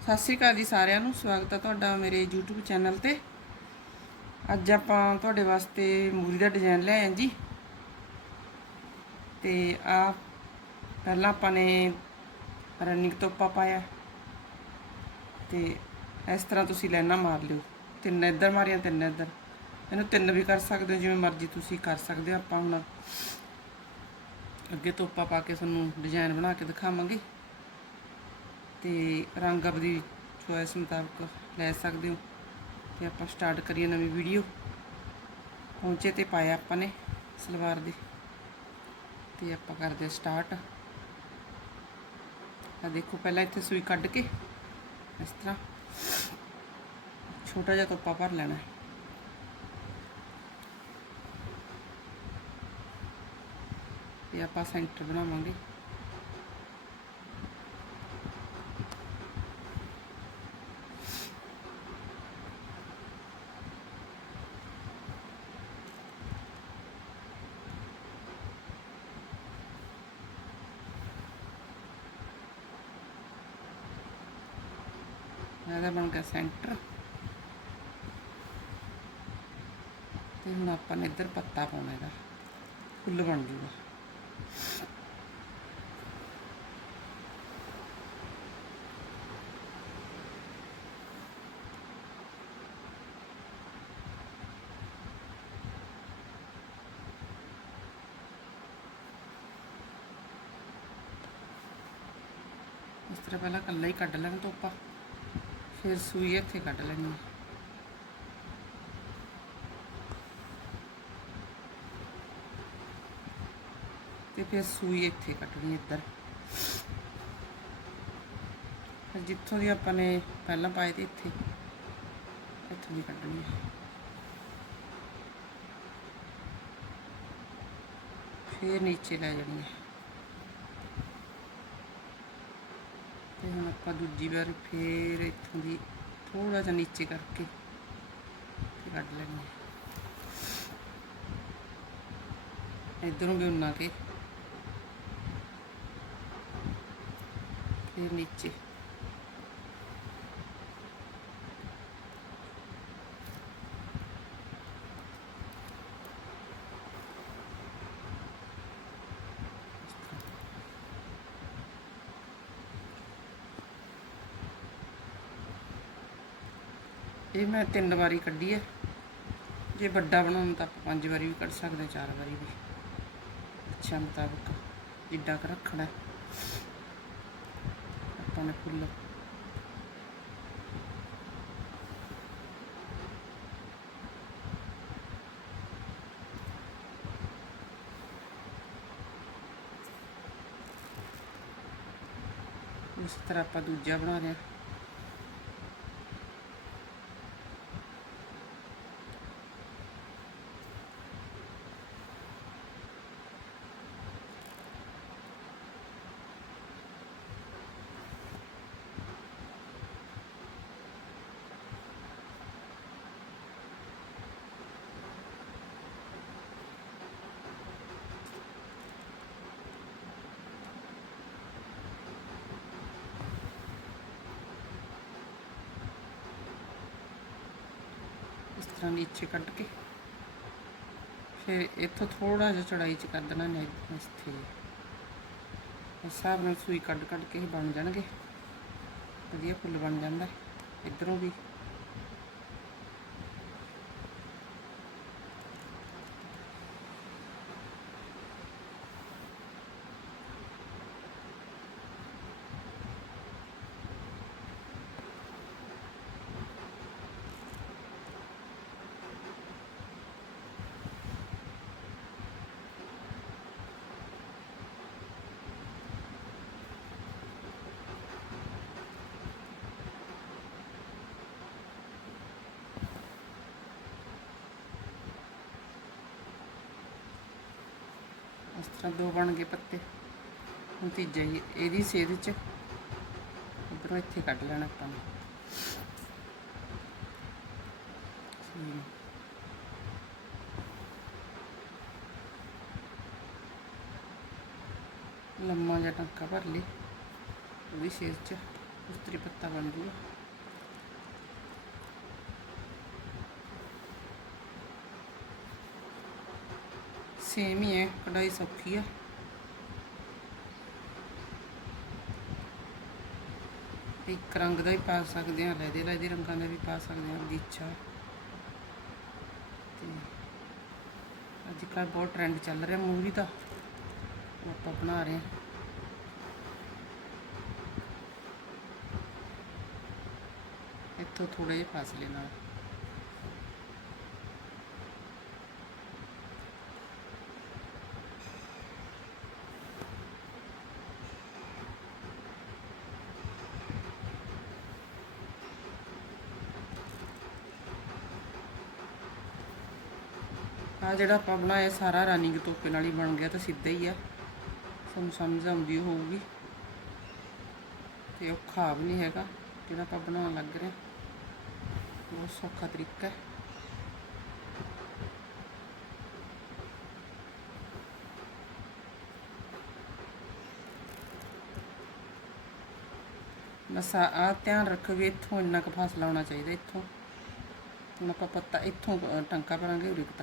ਸਤਿ ਸ਼੍ਰੀ ਅਕਾਲ ਜੀ ਸਾਰਿਆਂ ਨੂੰ। ਸਵਾਗਤ ਹੈ ਤੁਹਾਡਾ ਮੇਰੇ YouTube ਚੈਨਲ ਤੇ। ਅੱਜ ਆਪਾਂ ਤੁਹਾਡੇ ਵਾਸਤੇ ਮੂਰੀ ਦਾ ਡਿਜ਼ਾਈਨ ਲਿਆਏ ਆਂ ਜੀ। ਤੇ ਆ ਪਹਿਲਾਂ ਆਪਾਂ ਨੇ ਰਨਿੰਗ ਤੋਪਾ ਪਾਇਆ। ਤੇ ਇਸ ਤਰ੍ਹਾਂ ਤੁਸੀਂ ਲਾਈਨਾਂ ਮਾਰ ਲਿਓ। ਤਿੰਨ ਇੱਧਰ ਮਾਰੀਆਂ, ਤਿੰਨ ਇੱਧਰ। ਇਹਨੂੰ ਤਿੰਨ ਵੀ ਕਰ ਸਕਦੇ ਹੋ, ਜਿਵੇਂ ਮਰਜ਼ੀ ਤੁਸੀਂ ਕਰ ਸਕਦੇ ਹੋ ਆਪਾਂ ਹੁਣ। ਅੱਗੇ ਤੋਪਾ ਪਾ ਕੇ ਤੁਹਾਨੂੰ ਡਿਜ਼ਾਈਨ ਬਣਾ ਕੇ ਦਿਖਾਵਾਂਗੇ। ਤੇ ਰੰਗ ਆਪਦੀ ਚੋਇਸ ਮੁਤਾਬਕ ਲੈ ਸਕਦੇ ਹੋ। ਤੇ ਆਪਾਂ ਸਟਾਰਟ ਕਰੀਏ ਨਵੀਂ ਵੀਡੀਓ ਪਹੁੰਚੇ ਤੇ ਪਾਇਆ ਆਪਾਂ ਨੇ ਸਲਵਾਰ ਦੇ। ਤੇ ਆਪਾਂ ਕਰਦੇ ਸਟਾਰਟ ਆ ਦੇਖੋ ਪਹਿਲਾਂ ਇੱਥੇ ਸੂਈ ਕੱਢ ਕੇ ਇਸ ਤਰ੍ਹਾਂ ਛੋਟਾ ਜਿਹਾ ਤੋਪਾ ਭਰ ਲੈਣਾ ਹੈ। ਇਹ ਆਪਾਂ ਸੈਂਟਰ ਬਣਾਵਾਂਗੇ। ਇਹਦਾ ਬਣ ਗਿਆ ਸੈਂਟਰ। ਤੇ ਹੁਣ ਆਪਾਂ ਨੇ ਇੱਧਰ ਪੱਤਾ ਪਾਉਣਾ ਇਹਦਾ। ਫੁੱਲ ਬਣ ਜੂਗਾ। ਇਸ ਤਰ੍ਹਾਂ ਪਹਿਲਾਂ ਕੱਲਾ ਹੀ ਕੱਢ ਲੈਣਾ ਤੋਪਾ ਫਿਰ ਸੂਈ ਇੱਥੇ ਕੱਢ ਲੈਣੀ ਹੈ। ਤੇ ਫਿਰ ਸੂਈ ਇੱਥੇ ਕੱਟਣੀ ਇੱਧਰ। ਫਿਰ ਜਿੱਥੋਂ ਦੀ ਆਪਾਂ ਨੇ ਪਹਿਲਾਂ ਪਾਏ ਤੇ ਇੱਥੇ। ਇੱਥੋਂ ਦੀ ਕੱਢਣੀ ਫਿਰ ਨੀਚੇ ਲੈ ਜਾਣੀ ਹੈ ਤੇ ਹੁਣ ਆਪਾਂ ਦੂਜੀ ਵਾਰ, ਫੇਰ ਇੱਥੋਂ ਦੀ ਥੋੜਾ ਜਿਹਾ ਨੀਚੇ ਕਰਕੇ ਤੇ ਕੱਢ ਲੈਣੀ ਹੈ। ਇਧਰੋਂ ਵੀ ਉਨਾ ਕੇ, ਫਿਰ ਨੀਚੇ। ਇਹ ਮੈਂ ਤਿੰਨ ਵਾਰੀ ਕੱਢੀ ਹੈ ਜੇ ਵੱਡਾ ਬਣਾਉਣ ਤਾਂ ਪੰਜ ਵਾਰੀ ਵੀ ਕੱਢ ਸਕਦੇ, ਚਾਰ ਵਾਰੀ ਵੀ। ਇੱਛਾ ਮੁਤਾਬਕ ਜਿੱਡਾ ਕੁ ਰੱਖਣਾ ਆਪਾਂ ਨੇ ਫੁੱਲ। ਇਸ ਤਰ੍ਹਾਂ ਆਪਾਂ ਦੂਜਾ ਬਣਾ ਲਿਆ। ਤਰ੍ਹਾਂ ਨੀਚੇ ਕੱਢ ਕੇ। ਫਿਰ ਇੱਥੋਂ ਥੋੜਾ ਜਿਹਾ ਚੜਾਈ ਚ ਕਰ ਦੇਣਾ ਨੇ ਇੱਥੇ। ਇਸ ਹਿਸਾਬ ਨਾਲ ਸੂਈ ਕੱਢ ਕੱਢ ਕੇ ਹੀ ਬਣ ਜਾਣਗੇ। ਵਧੀਆ ਫੁੱਲ ਬਣ ਜਾਂਦਾ। ਹੈ। ਇੱਧਰੋਂ ਵੀ ਇਸ ਦੋ ਬਣ ਗਏ ਪੱਤੇ। ਹੁਣ ਤੀਜਾ ਹੀ, ਇਹਦੀ ਸੇਧ ਚ। ਉਧਰੋਂ ਇੱਥੇ ਕੱਢ ਲੈਣਾ ਆਪਾਂ ਨੇ। ਲੰਮਾ ਜਿਹਾ ਟਾਂਕਾ ਭਰ ਲਈ। ਉਹਦੀ ਸੇਰ ਚ ਕਸਤਰੀ ਪੱਤਾ ਬਣ ਜੂਗਾ। ਸੇਮ ਹੀ ਹੈ, ਕਢਾਈ ਸੌਖੀ ਆ। ਇੱਕ ਰੰਗ ਦਾ ਹੀ ਪਾ ਸਕਦੇ ਹਾਂ ਲੈਦੇ ਲੈਦੇ ਰੰਗਾਂ ਦਾ ਵੀ ਪਾ ਸਕਦੇ ਹਾਂ ਆਪਦੀ ਇੱਛਾ ਤੇ ਅੱਜ ਕੱਲ੍ਹ ਬਹੁਤ ਟ੍ਰੈਂਡ ਚੱਲ ਰਿਹਾ ਮੂਵੀ ਦਾ। ਆਪਾਂ ਬਣਾ ਰਹੇ ਹਾਂ। ਇੱਥੋਂ ਥੋੜੇ ਜਿਹੇ ਫਾਸਲੇ ਨਾਲ। ਆ ਜਿਹੜਾ ਆਪਾਂ ਬਣਾਇਆ ਸਾਰਾ ਰਨਿੰਗ ਤੋਪੇ ਨਾਲ ਹੀ ਬਣ ਗਿਆ ਤਾਂ ਸਿੱਧਾ ਹੀ ਆ। ਤੁਹਾਨੂੰ ਸਮਝ ਆਉਂਦੀ ਹੋਊਗੀ। ਤੇ ਔਖਾ ਵੀ ਨਹੀਂ ਹੈਗਾ, ਜਿਹੜਾ ਆਪਾਂ ਬਣਾਉਣ ਲੱਗ ਰਹੇ ਬਹੁਤ ਸੌਖਾ ਤਰੀਕਾ ਹੈ। ਬਸ ਆ ਧਿਆਨ ਰੱਖੋ ਵੀ ਇੱਥੋਂ ਇੰਨਾ ਕੁ ਫਾਸਲਾ ਹੋਣਾ ਚਾਹੀਦਾ, ਇੱਥੋਂ। ਹੁਣ ਆਪਾਂ ਪੱਤਾ ਇੱਥੋਂ ਟੰਕਾ ਟਾਂਕਾ ਭਰਾਂਗੇ ਉਰੇ ਕੁ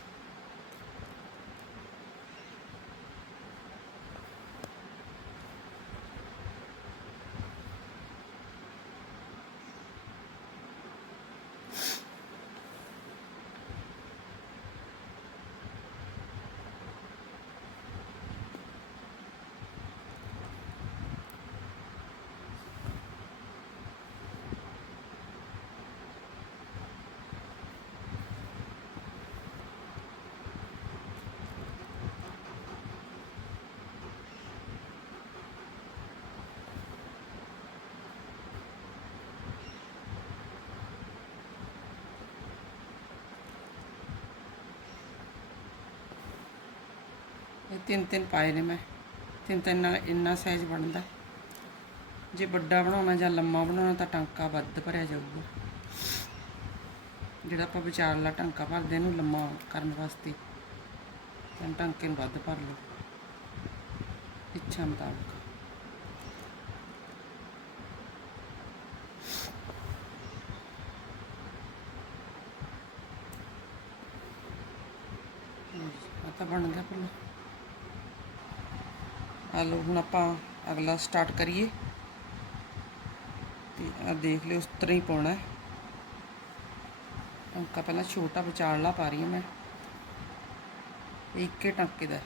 ਤਿੰਨ ਤਿੰਨ ਪਾਏ ਨੇ ਮੈਂ। ਤਿੰਨ ਤਿੰਨ ਨਾਲ ਇੰਨਾ ਸਾਈਜ਼ ਬਣਦਾ। ਜੇ ਵੱਡਾ ਬਣਾਉਣਾ ਜਾਂ ਲੰਮਾ ਬਣਾਉਣਾ ਤਾਂ ਟਾਂਕਾ ਵੱਧ ਭਰਿਆ ਜਾਊਗਾ। ਜਿਹੜਾ ਆਪਾਂ ਵਿਚਾਰਲਾ ਟਾਂਕਾ ਭਰਦੇ ਇਹਨੂੰ ਲੰਮਾ ਕਰਨ ਵਾਸਤੇ ਤਾਂ ਟਾਂਕੇ ਨੂੰ ਵੱਧ ਭਰ ਲਓ। ਇੱਛਾ ਮੁਤਾਬਕ। ਆ ਤਾਂ ਬਣ ਗਿਆ ਪਹਿਲਾਂ। ਆ ਹੁਣ ਆਪਾਂ ਅਗਲਾ ਸਟਾਰਟ ਕਰੀਏ। ਤੇ ਆ ਦੇਖ ਲਿਓ, ਉਸ ਤਰ੍ਹਾਂ ਹੀ ਪਾਉਣਾ ਹੈ। ਟਾਂਕਾ ਪਹਿਲਾਂ ਛੋਟਾ ਵਿਚਾਲਲਾ ਪਾ ਰਹੀ ਹਾਂ ਮੈਂ। ਇੱਕ ਇੱਕੇ ਟਾਂਕੇ ਦਾ।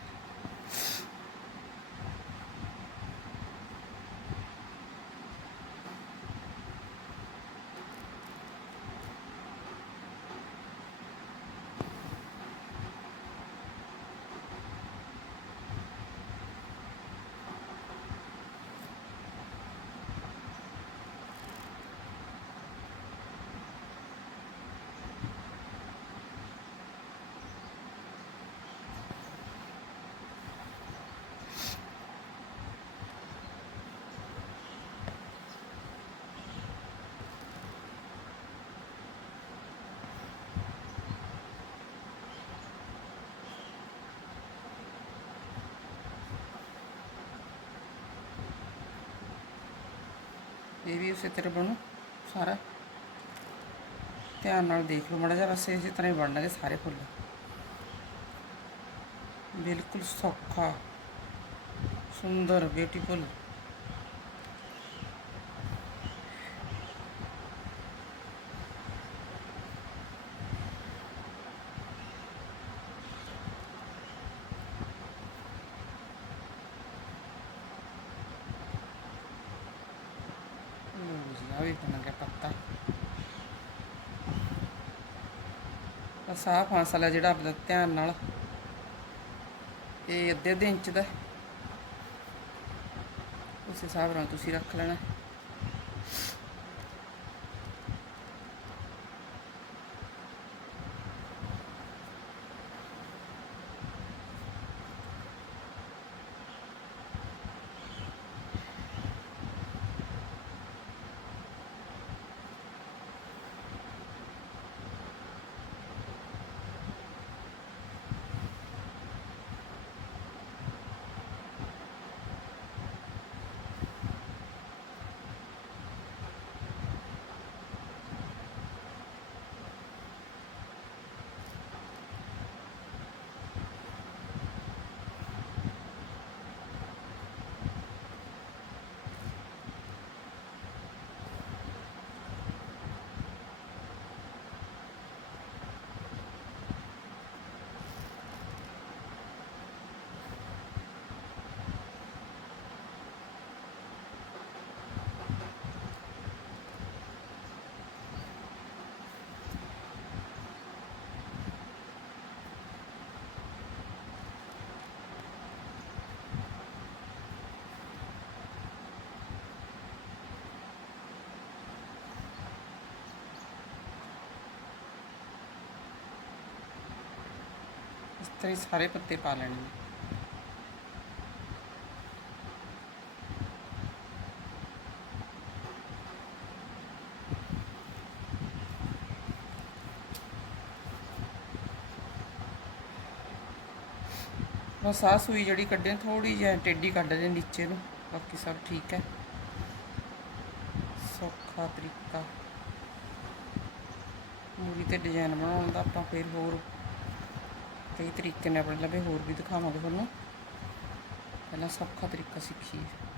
ਇਹ ਵੀ ਉਸੇ ਤਰ੍ਹਾਂ ਬਣੂ, ਸਾਰਾ। ਧਿਆਨ ਨਾਲ ਦੇਖ ਲਓ ਮੜਾ ਜਿਹਾ, ਬਸ ਇਸੇ ਤਰ੍ਹਾਂ ਹੀ ਬਣਨਗੇ ਸਾਰੇ ਫੁੱਲ। ਬਿਲਕੁਲ ਸੌਖਾ, ਸੁੰਦਰ ਬਿਊਟੀਫੁਲ ਲਓ ਜੀ ਆ ਵੀ ਬਣ ਗਿਆ ਪੱਤਾ ਸਾਹ ਆਹ ਫਾਸਲਾ ਜਿਹੜਾ ਆਪਦਾ ਧਿਆਨ ਨਾਲ ਇਹ ਅੱਧੇ ਅੱਧੇ ਇੰਚ ਦਾ ਹੈ। ਉਸ ਹਿਸਾਬ ਨਾਲ ਤੁਸੀਂ ਰੱਖ ਲੈਣਾ ਇਸ ਤਰ੍ਹਾਂ ਸਾਰੇ ਪੱਤੇ ਪਾ ਲੈਣੇ ਨੇ। ਬਸ ਆਹ ਸੂਈ ਜਿਹੜੀ ਕੱਢੇ ਥੋੜੀ ਜਿਹੀ ਟੇਢੀ ਕੱਢ ਦੇ ਨੀਚੇ ਨੂੰ, ਬਾਕੀ ਸਭ ਠੀਕ ਹੈ ਸੌਖਾ ਤਰੀਕਾ। ਮੂਰੀ ਤੇ ਡਿਜ਼ਾਈਨ ਬਣਾਉਣ ਦਾ ਆਪਾਂ ਫਿਰ ਹੋਰ ਕਈ ਤਰੀਕੇ ਨਾਲ ਆਪਣੇ ਲਵੇ ਹੋਰ ਵੀ ਦਿਖਾਵਾਂਗੇ ਤੁਹਾਨੂੰ। ਪਹਿਲਾਂ ਸੌਖਾ ਤਰੀਕਾ ਸਿੱਖੀਏ।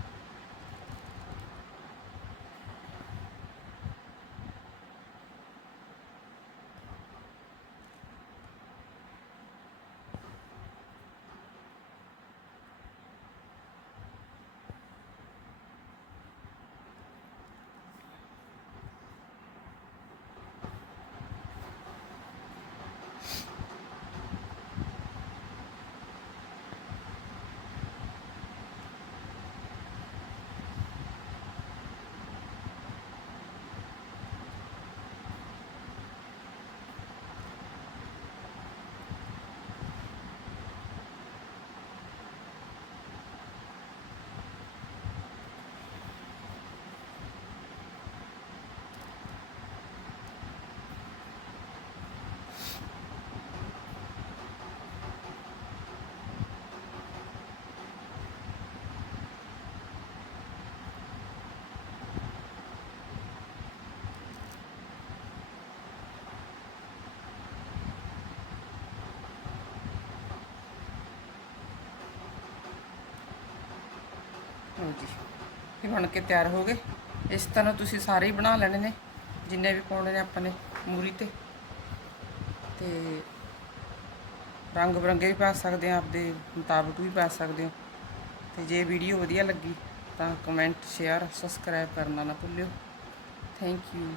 ਲਓ ਜੀ ਇਹ ਬਣ ਕੇ ਤਿਆਰ ਹੋ ਗਏ। ਇਸ ਤਰ੍ਹਾਂ ਤੁਸੀਂ ਸਾਰੇ ਹੀ ਬਣਾ ਲੈਣੇ ਨੇ, ਜਿੰਨੇ ਵੀ ਪਾਉਣੇ ਨੇ ਆਪਾਂ ਨੇ ਮੂਰੀ ਤੇ। ਤੇ ਰੰਗ ਬਰੰਗੇ ਵੀ ਪਾ ਸਕਦੇ ਆ, ਆਪਦੇ ਮੁਤਾਬਕ ਵੀ ਪਾ ਸਕਦੇ ਹੋ। ਤੇ ਜੇ ਵੀਡੀਓ ਵਧੀਆ ਲੱਗੀ ਤਾਂ ਕਮੈਂਟ ਸ਼ੇਅਰ ਸਬਸਕ੍ਰਾਈਬ ਕਰਨਾ ਨਾ ਭੁੱਲਿਓ। Thank you